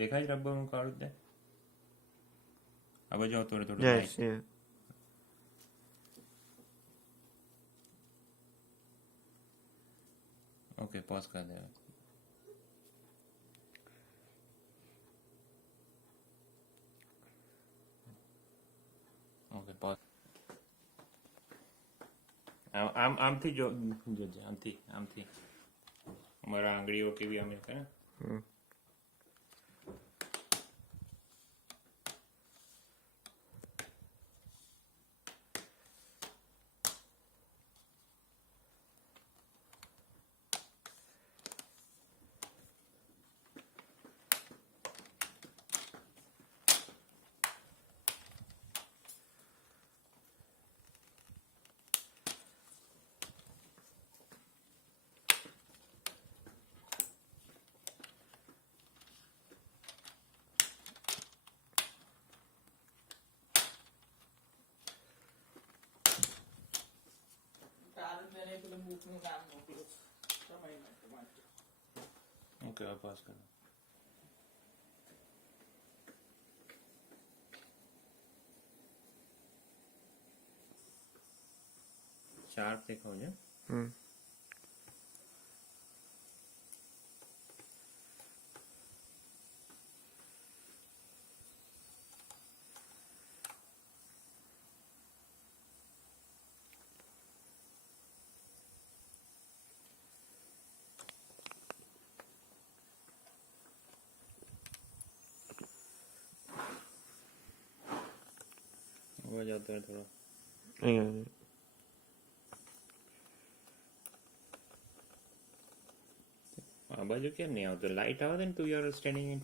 દેખાય છે રબરનું કાળું ત્યાં? આ બાજુ આવો થોડું થોડું Yes, light. yeah. Okay pause કરી દે. Okay pose. આમથી જોજે, આમથી અમારા આંગળીઓ કેવી આમ છે ને. ઓકે પોઝ કરો. શાર્પ દેખાવ છે. અવાજ આવતો હોય થોડો. Yeah. આ બાજુ કેમ નહીં આવતો? લાઇટ આવે ને તું you are standing in.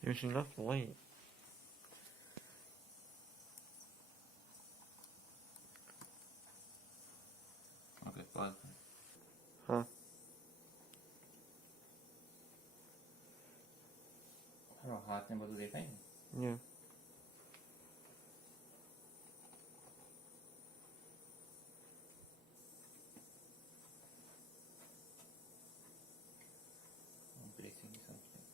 There's enough light. Okay pause. Huh? હાથ ને બધું દેખાય ને. Yeah. Placing something.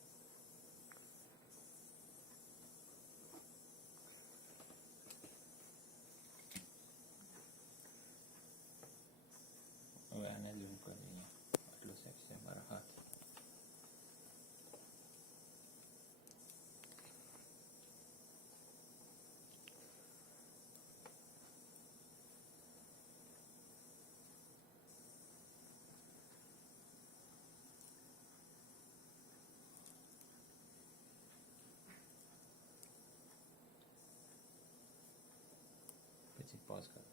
હવે આને ઝૂમ કરી દઈએ. આટલું સેટ છે મારા હાથ. પછી પોઝ કરો.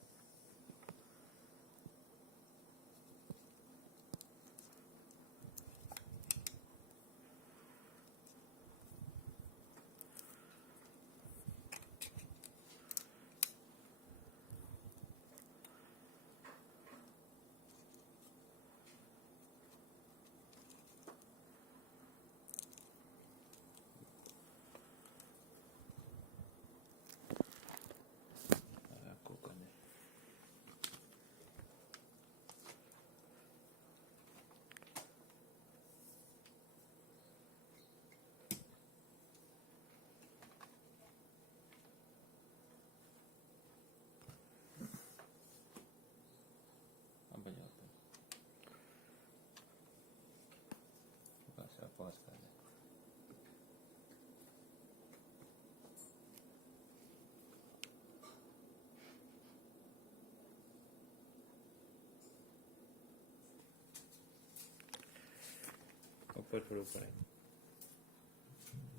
આખું કરી દે. આ બાજુ આવતો. બસ આ પોઝ કરી દે. ઉપર થોડું પડે.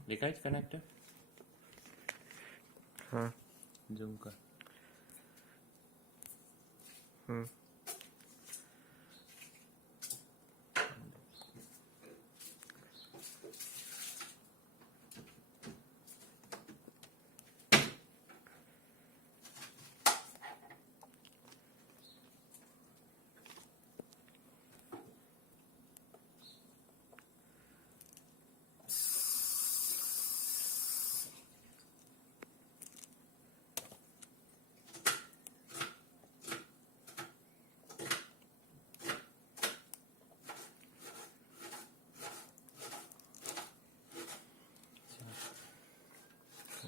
દેખાય છે કનેક્ટર? Huh? ઝૂમ કર.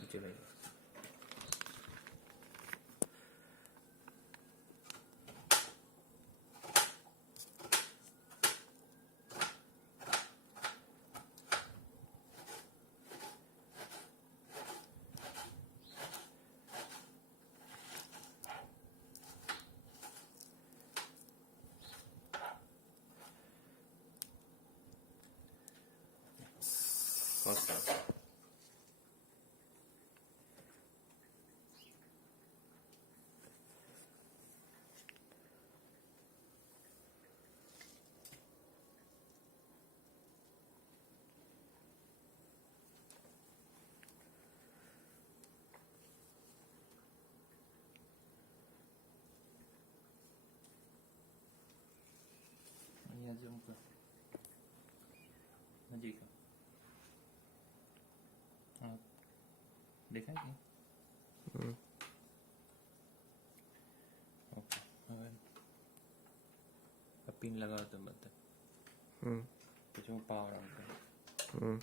નીચે લઈ જાઓ. બસ સરસ. અહીંયા ઝૂમ કર. નજીક આવ. હા દેખાય કે हम्म, ઓકે. હવે આ પિન લગાવો તો બધા हम्म, પછી હું પાવર ઓન કરું. हम्म.